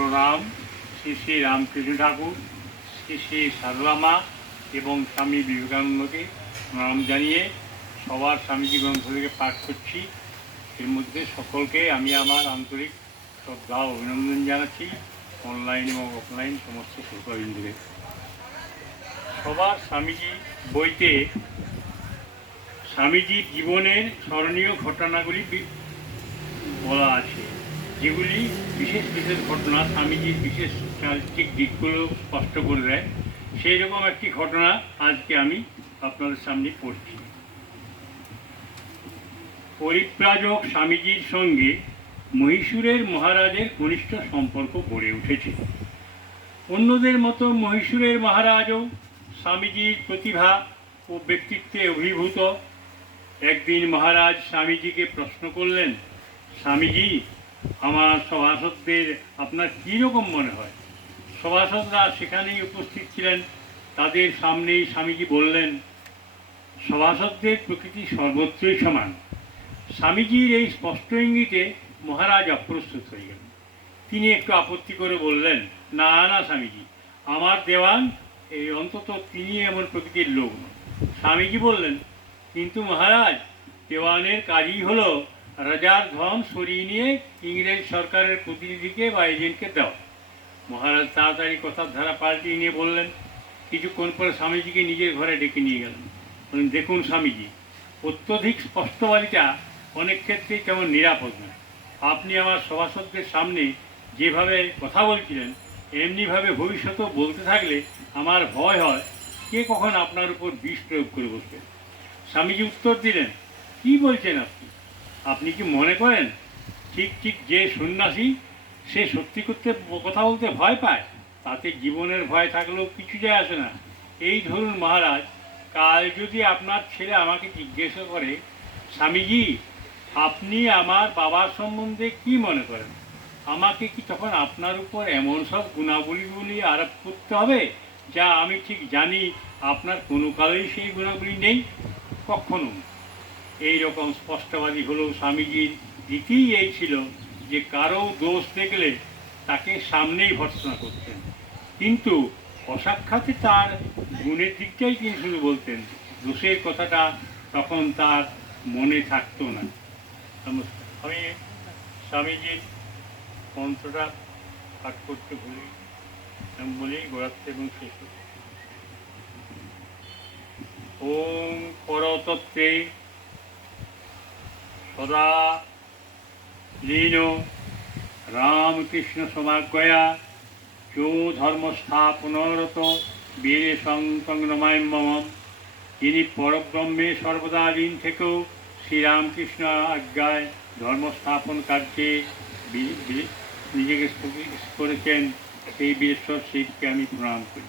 প্রণাম শ্রী শ্রী রামকৃষ্ণ ঠাকুর, শ্রী শ্রী সারলা মা এবং স্বামী বিবেকানন্দকে প্রণাম জানিয়ে সবার স্বামীজি গ্রন্থ থেকে পাঠ করছি। এর মধ্যে সকলকে আমি আমার আন্তরিক শ্রদ্ধা ও অভিনন্দন জানাচ্ছি, অনলাইন এবং অফলাইন সমস্ত শ্রোতাবৃন্দকে। সবার স্বামীজি বইতে স্বামীজির জীবনের স্মরণীয় ঘটনাগুলি বলা আছে, যেগুলি বিশেষ বিশেষ ঘটনা স্বামীজির বিশেষ চারিত্রিক দিকগুলো স্পষ্ট করে দেয়। সেই রকম একটি ঘটনা আজকে আমি আপনাদের সামনে পড়ছি। পরিব্রাজক স্বামীজির সঙ্গে মহীশূরের মহারাজের ঘনিষ্ঠ সম্পর্ক গড়ে উঠেছে। অন্যদের মতো মহীশূরের মহারাজও স্বামীজির প্রতিভা ও ব্যক্তিত্বে অভিভূত। একদিন মহারাজ স্বামীজিকে প্রশ্ন করলেন, স্বামীজি, আমার সভাসদদের আপনার কী রকম মনে হয়? সভাসদরা সেখানেই উপস্থিত ছিলেন। তাদের সামনেই স্বামীজি বললেন, সভাসদদের প্রকৃতি সর্বত্রই সমান। স্বামীজির এই স্পষ্ট ইঙ্গিতে মহারাজ অপ্রস্তুত হয়ে গেলেন। তিনি একটু আপত্তি করে বললেন, না না স্বামীজি, আমার দেওয়ান এই অন্তত তিনি এমন প্রকৃতির লোক নন। স্বামীজি বললেন, কিন্তু মহারাজ, দেওয়ানের কাজই হলো রাজার ধন সরিয়ে নিয়ে ইংরেজ সরকারের প্রতিনিধিকে বা এজেন্টকে দেওয়া। মহারাজ তাড়াতাড়ি কথার ধারা পাল্টিয়ে নিয়ে বললেন। কিছুক্ষণ পরে স্বামীজিকে নিজের ঘরে ডেকে নিয়ে গেলেন। বললেন, দেখুন স্বামীজি, অত্যধিক স্পষ্টবাদিতা অনেক ক্ষেত্রেই তেমন নিরাপদ নয়। আপনি আমার সভাসদদের সামনে যেভাবে কথা বলছিলেন, এমনিভাবে ভবিষ্যতেও বলতে থাকলে আমার ভয় হয় কে কখন আপনার উপর বিষ প্রয়োগ করে বসবে। স্বামীজি উত্তর দিলেন, কি বলছেন আপনি? আপনি কি মনে করেন ঠিক ঠিক যে সন্ন্যাসী সে সত্যি করতে কথা বলতে ভয় পায়? তাতে জীবনের ভয় থাকলেও কিছু যায় আসে না। এই ধরুন মহারাজ, কাল যদি আপনার ছেলে আমাকে জিজ্ঞাসা করে, স্বামীজি, আপনি আমার বাবার সম্বন্ধে কি মনে করেন, আমাকে কি তখন আপনার উপর এমন সব গুণাবলীগুলি আরোপ করতে হবে যা আমি ঠিক জানি আপনার কোনো কালেই সেই গুণাবলী নেই? কখনো। এই রকম স্পষ্টবাদী হলেও স্বামীজির রীতিই এই ছিল যে কারো দোষ দেখলে তাকে সামনেই ভর্ৎসনা করতেন, কিন্তু অসাক্ষাতে তার গুণের দিকটাই তিনি শুধু বলতেন, দোষের কথাটা তখন তার মনে থাকতো না। নমস্কার। আমি স্বামীজির মন্ত্রটা পাঠ করতে বলি গোড়াতে এবং শেষ করতে। ওম পরতত্ত্বে সদা লীন রামকৃষ্ণ সমাজ্ঞয়া চো ধর্মস্থাপনরত বীরে সংগ্রমায় মম। তিনি পরব্রহ্মে সর্বদা লীন থেকেও শ্রীরামকৃষ্ণ আজ্ঞায় ধর্মস্থাপন কার্যে নিজেকে স্থগিত করেছেন। সেই বীরেশ্বর শিবকে আমি প্রণাম করি।